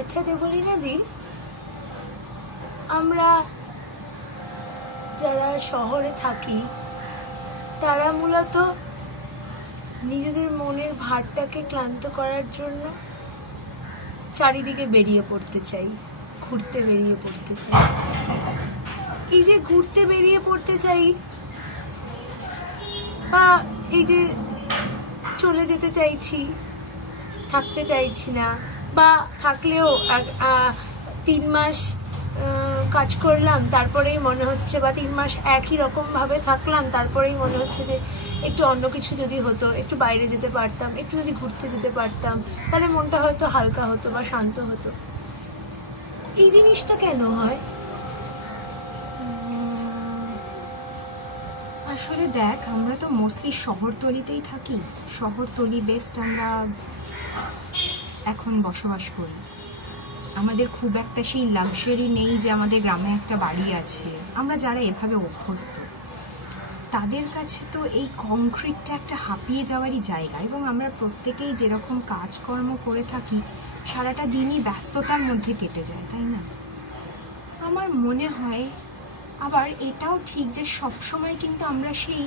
আচ্ছা দেবলীনা দি, আমরা যারা শহরে থাকি তারা মূলত নিজেদের মনের ভারটাকে ক্লান্ত করার জন্য চারিদিকে বেরিয়ে পড়তে চাই, ঘুরতে বেরিয়ে পড়তে চাই। এই যে ঘুরতে বেরিয়ে পড়তে চাই বা এই যে চলে যেতে চাইছি, থাকতে চাইছি না, বা থাকলেও 3 মাস কাজ করলাম তারপরেই মনে হচ্ছে, বা 3 মাস একই রকম ভাবে থাকলাম তারপরেই মনে হচ্ছে যে একটু অন্য কিছু যদি হতো, একটু বাইরে যেতে পারতাম, একটু যদি ঘুরতে যেতে পারতাম, তাহলে মনটা হয়তো হালকা হতো বা শান্ত হতো। এই জিনিসটা কেন হয়? আসলে দেখ, আমরা তো মোস্টলি শহরতলিতেই থাকি, শহরতলি বেস্ট আমরা এখন বসবাস করি। আমাদের খুব একটা সেই লাক্সারি নেই যে আমাদের গ্রামে একটা বাড়ি আছে। আমরা যারা এভাবে অভ্যস্ত তাদের কাছে তো এই কংক্রিটটা একটা হাঁপিয়ে যাওয়ারই জায়গা, এবং আমরা প্রত্যেকেই যেরকম কাজকর্ম করে থাকি সারাটা দিনই ব্যস্ততার মধ্যে কেটে যায়, তাই না? আমার মনে হয় আবার এটাও ঠিক যে সবসময় কিন্তু আমরা সেই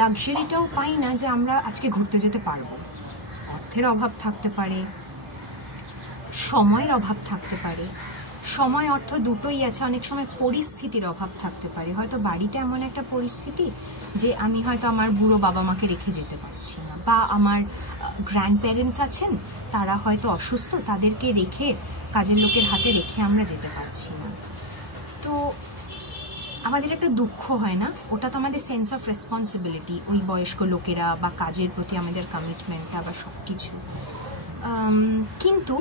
লাক্সারিটাও পাই না যে আমরা আজকে ঘুরতে যেতে পারবো। অর্থের অভাব থাকতে পারে, সময়ের অভাব থাকতে পারে, সময় অর্থ দুটোই আছে। অনেক সময় পরিস্থিতির অভাব থাকতে পারে, হয়তো বাড়িতে এমন একটা পরিস্থিতি যে আমি হয়তো আমার বুড়ো বাবা মাকে রেখে যেতে পারছি না, বা আমার গ্র্যান্ড প্যারেন্টস আছেন তারা হয়তো অসুস্থ, তাদেরকে রেখে কাজের লোকের হাতে রেখে আমরা যেতে পারছি না। তো আমাদের একটা দুঃখ হয় না? ওটা তো আমাদের সেন্স অফ রেসপন্সিবিলিটি, ওই বয়স্ক লোকেরা বা কাজের প্রতি আমাদের কমিটমেন্টটা বা সব কিছু। কিন্তু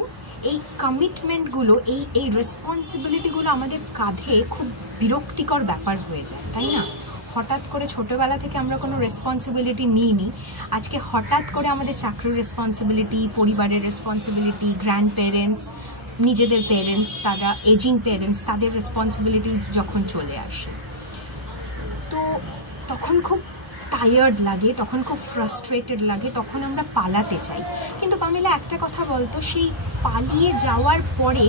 এই কমিটমেন্টগুলো, এই রেসপন্সিবিলিটিগুলো আমাদের কাঁধে খুব বিরক্তিকর ব্যাপার হয়ে যায়, তাই না? হঠাৎ করে ছোটোবেলা থেকে আমরা কোনো রেসপন্সিবিলিটি নিইনি, আজকে হঠাৎ করে আমাদের চাকরির রেসপন্সিবিলিটি, পরিবারের রেসপন্সিবিলিটি, গ্র্যান্ড প্যারেন্টস, নিজেদের প্যারেন্টস, তারা এজিং প্যারেন্টস, তাদের রেসপন্সিবিলিটি যখন চলে আসে তো তখন খুব টায়ার্ড লাগে, তখন খুব ফ্রাস্ট্রেটেড লাগে, তখন আমরা পালাতে চাই। কিন্তু পামেলা, একটা কথা বলতো, সেই পালিয়ে যাওয়ার পরে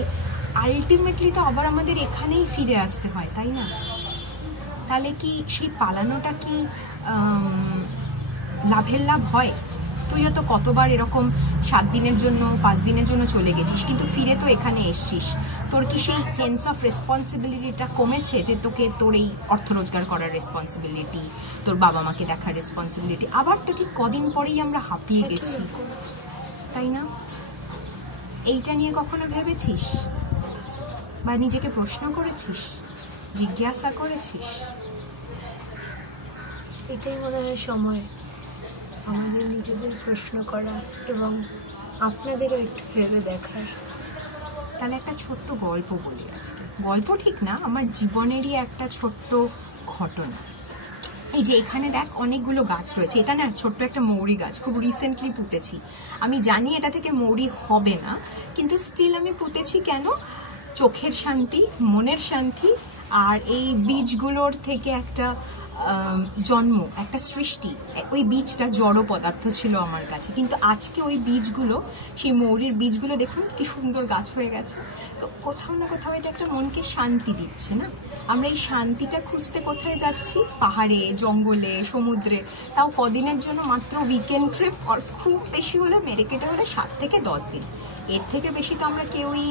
আলটিমেটলি তো আবার আমাদের এখানেই ফিরে আসতে হয়, তাই না? তাহলে কি সেই পালানোটা কি লাভের লাভ হয়? তুইও তো কতবার এরকম 7 দিনের জন্য 5 দিনের জন্য চলে গেছিস, কিন্তু ফিরে তো এখানে এসছিস। তোর কি সেই সেন্স অফ রেসপন্সিবিলিটিটা কমেছে যে তোকে তোর এই অর্থ রোজগার করার রেসপন্সিবিলিটি, তোর বাবা মাকে দেখার রেসপন্সিবিলিটি, আবার তো ঠিক কদিন পরেই আমরা হাঁপিয়ে গেছি, তাই না? এইটা নিয়ে কখনো ভেবেছিস বা নিজেকে প্রশ্ন করেছিস, জিজ্ঞাসা করেছিস? এটাই মনে হয় সময় আমাদের নিজেদের প্রশ্ন করা এবং আপনাদেরও একটু ভেবে দেখার। তাহলে একটা ছোট্ট গল্প বলি আজকে। গল্প ঠিক না, আমার জীবনেরই একটা ছোট্ট ঘটনা। এই যে এখানে দেখ অনেকগুলো গাছ রয়েছে, এটা না ছোট্ট একটা মৌরি গাছ, খুব রিসেন্টলি পুঁতেছি। আমি জানি এটা থেকে মৌরি হবে না, কিন্তু স্টিল আমি পুঁতেছি। কেন? চোখের শান্তি, মনের শান্তি, আর এই বীজগুলোর থেকে একটা জন্ম, একটা সৃষ্টি। ওই বীজটা জড় পদার্থ ছিল আমার কাছে, কিন্তু আজকে ওই বীজগুলো, সেই মৌরির বীজগুলো দেখুন কি সুন্দর গাছ হয়ে গেছে। তো কোথাও না কোথাও এটা একটা মনকে শান্তি দিচ্ছে না? আমরা এই শান্তিটা খুঁজতে কোথায় যাচ্ছি? পাহাড়ে, জঙ্গলে, সমুদ্রে, তাও কদিনের জন্য, মাত্র উইকেন্ড ট্রিপ, আর খুব বেশি হলে মেরেকেটে হলে 7 থেকে 10 দিন। এর থেকে বেশি তো আমরা কেউই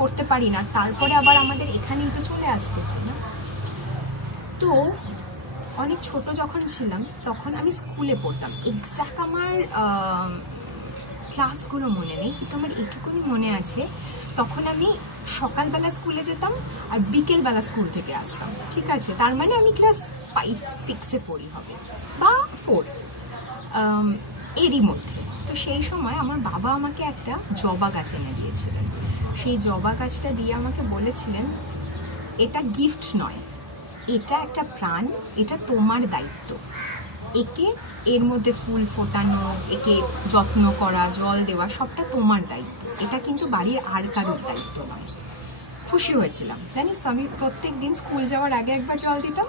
করতে পারি না। তারপরে আবার আমাদের এখানেই তো চলে আসতে হয় না? তো অনেক ছোট যখন ছিলাম তখন আমি স্কুলে পড়তাম। এক্স্যাক্ট আমার ক্লাসগুলো মনে নেই, কিন্তু আমার এটুকুনি মনে আছে তখন আমি সকালবেলা স্কুলে যেতাম আর বিকেলবেলা স্কুল থেকে আসতাম, ঠিক আছে? তার মানে আমি ক্লাস 5-6-এ পড়ি হবে, বা 4, এরই মধ্যে। তো সেই সময় আমার বাবা আমাকে একটা জবা গাছ এনে দিয়েছিলেন। সেই জবা গাছটা দিয়ে আমাকে বলেছিলেন, এটা গিফট নয়, এটা একটা প্রাণ, এটা তোমার দায়িত্ব। একে, এর মধ্যে ফুল ফোটানো, একে যত্ন করা, জল দেওয়া, সবটা তোমার দায়িত্ব, এটা কিন্তু বাড়ির আর কারোর দায়িত্ব নয়। খুশি হয়েছিলাম, জানিস তো? আমি প্রত্যেক দিন স্কুল যাওয়ার আগে একবার জল দিতাম,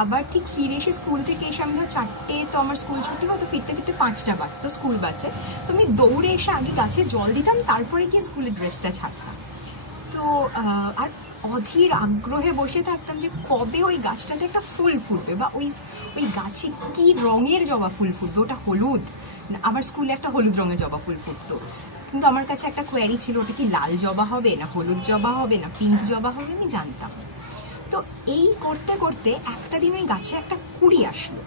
আবার ঠিক ফিরে এসে স্কুল থেকে এসে, আমি ধর 4টে তো আমার স্কুল ছুটি হতো, ফিরতে ফিরতে 5টা বাজতো স্কুল বাসে, তো আমি দৌড়ে এসে আগে গাছে জল দিতাম, তারপরে গিয়ে স্কুলের ড্রেসটা ছাড়তাম। আর অধীর আগ্রহে বসে থাকতাম যে কবে ওই গাছটাতে একটা ফুল ফুটবে, বা ওই গাছে কি রঙের জবা ফুল ফুটবে, ওটা হলুদ, আমার স্কুলে একটা হলুদ রঙের জবা ফুল ফুটতো, কিন্তু আমার কাছে একটা কোয়ারি ছিল ওটা কি লাল জবা হবে না হলুদ জবা হবে না পিঙ্ক জবা হবে, আমি জানতাম। তো এই করতে করতে একটা দিন ওই গাছে একটা কুঁড়ি আসলো,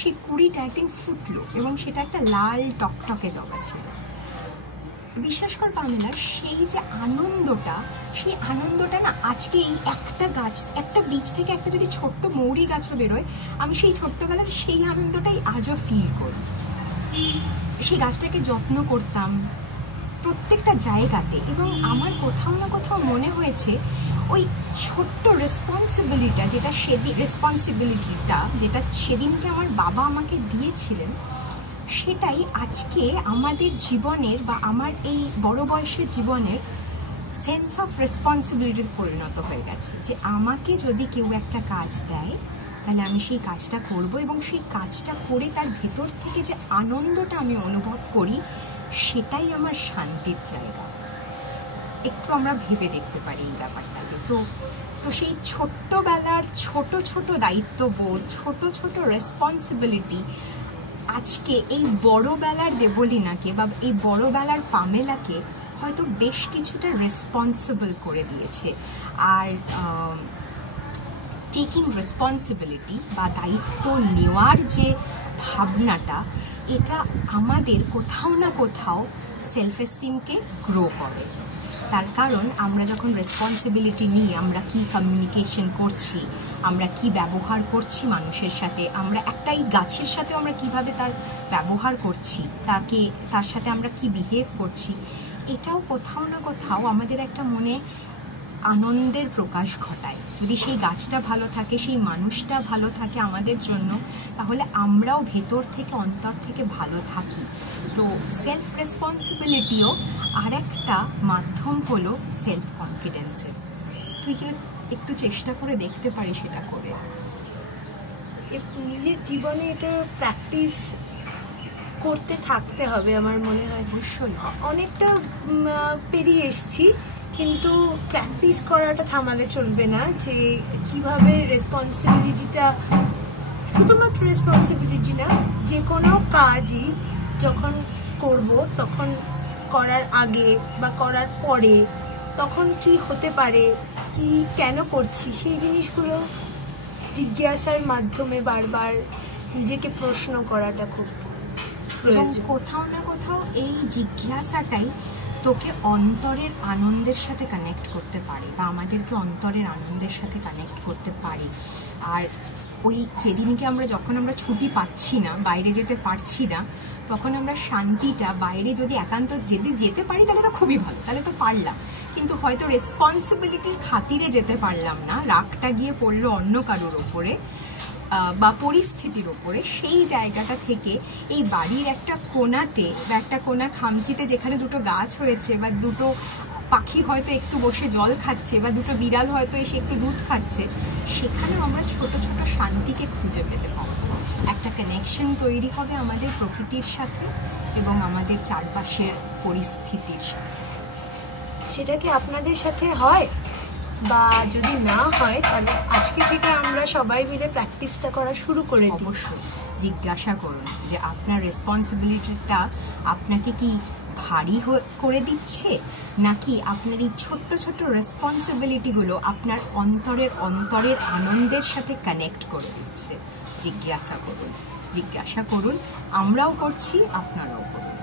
সেই কুঁড়িটা একদিন ফুটলো এবং সেটা একটা লাল টকটকে জবা ছিল। বিশ্বাস কর পামেলা, সেই যে আনন্দটা, সেই আনন্দটা না আজকে এই একটা গাছ, একটা বীজ থেকে একটা যদি ছোট্ট মৌরি গাছও বেরোয়, আমি সেই ছোট্টবেলার সেই আনন্দটাই আজও ফিল করি। সেই গাছটাকে যত্ন করতাম প্রত্যেকটা জায়গাতে, এবং আমার কোথাও না কোথাও মনে হয়েছে ওই ছোট্ট রেসপন্সিবিলিটিটা যেটা সেদিনকে আমার বাবা আমাকে দিয়েছিলেন, সেটাই আজকে আমাদের জীবনের বা আমার এই বড় বয়সের জীবনের সেন্স অফ রেসপন্সিবিলিটিতে পরিণত হয়ে গেছে। যে আমাকে যদি কেউ একটা কাজ দেয় তাহলে আমি সেই কাজটা করব, এবং সেই কাজটা করে তার ভেতর থেকে যে আনন্দটা আমি অনুভব করি সেটাই আমার শান্তির জায়গা। একটু আমরা ভেবে দেখতে পারি এই ব্যাপারটাতে। তো সেই ছোট্টবেলার ছোট ছোট দায়িত্ববোধ, ছোট ছোট রেসপন্সিবিলিটি আজকে এই বড়বেলার দেবলীনাকে বা এই বড়বেলার পামেলাকে হয়তো বেশ কিছুটা রেসপন্সিবল করে দিয়েছে। আর টেকিং রেসপন্সিবিলিটি বা দায়িত্ব নেওয়ার যে ভাবনাটা, এটা আমাদের কোথাও না কোথাও সেলফ এস্টিমকে গ্রো করে। তার কারণ আমরা যখন রেসপন্সিবিলিটি নিই, আমরা কি কমিউনিকেশন করছি, আমরা কি ব্যবহার করছি মানুষের সাথে, আমরা একটাই গাছের সাথে আমরা কিভাবে তার ব্যবহার করছি, তার সাথে আমরা কি বিহেভ করছি, এটাও কোথাও না কোথাও আমাদের একটা মনে আনন্দের প্রকাশ ঘটায়। যদি সেই গাছটা ভালো থাকে, সেই মানুষটা ভালো থাকে আমাদের জন্য, তাহলে আমরাও ভেতর থেকে অন্তর থেকে ভালো থাকি। তো সেলফ রেসপন্সিবিলিটিও আর একটা মাধ্যম হলো সেলফ কনফিডেন্সের। তুই কি একটু চেষ্টা করে দেখতে পারিস সেটা করে? নিজের জীবনে এটা প্র্যাকটিস করতে থাকতে হবে আমার মনে হয়। অবশ্যই অনেকটা পেরিয়ে এসছি, কিন্তু প্র্যাকটিস করাটা থামালে চলবে না। যে কিভাবে রেসপন্সিবিলিটিটা, শুধুমাত্র রেসপন্সিবিলিটি না, যে কোনো কাজই যখন করব তখন করার আগে বা করার পরে তখন কি হতে পারে, কি কেন করছি, সেই জিনিসগুলো জিজ্ঞাসার মাধ্যমে বারবার নিজেকে প্রশ্ন করাটা খুব প্রয়োজন। কোথাও না কোথাও এই জিজ্ঞাসাটাই তোকে অন্তরের আনন্দের সাথে কানেক্ট করতে পারে, বা আমাদেরকে অন্তরের আনন্দের সাথে কানেক্ট করতে পারে। আর ওই যেদিনকে যখন আমরা ছুটি পাচ্ছি না, বাইরে যেতে পারছি না, তখন আমরা শান্তিটা বাইরে যদি একান্ত যেতে পারি তাহলে তো খুবই ভালো, তাহলে তো পারলাম। কিন্তু হয়তো রেসপন্সিবিলিটির খাতিরে যেতে পারলাম না, রাগটা গিয়ে পড়লো অন্য কারোর ওপরে বা পরিস্থিতির ওপরে, সেই জায়গাটা থেকে এই বাড়ির একটা কোণাতে বা একটা কোণা খামচিতে যেখানে দুটো গাছ হয়েছে, বা দুটো পাখি হয়তো একটু বসে জল খাচ্ছে, বা দুটো বিড়াল হয়তো এসে একটু দুধ খাচ্ছে, সেখানেও আমরা ছোট ছোট শান্তিকে খুঁজে পেতে পারবো। একটা কানেকশন তৈরি হবে আমাদের প্রকৃতির সাথে এবং আমাদের চারপাশের পরিস্থিতির সাথে। সেটা কি আপনাদের সাথে হয়? বা যদি না হয় তাহলে আজকে থেকে আমরা সবাই মিলে প্র্যাকটিসটা করা শুরু করে দিই। অবশ্যই জিজ্ঞাসা করুন যে আপনার রেসপন্সিবিলিটিটা আপনাকে কি ভারী করে দিচ্ছে, নাকি আপনার এই ছোট্ট ছোট্ট রেসপন্সিবিলিটিগুলো আপনার অন্তরের আনন্দের সাথে কানেক্ট করে দিচ্ছে। জিজ্ঞাসা করুন। আমরাও করছি, আপনারাও করুন।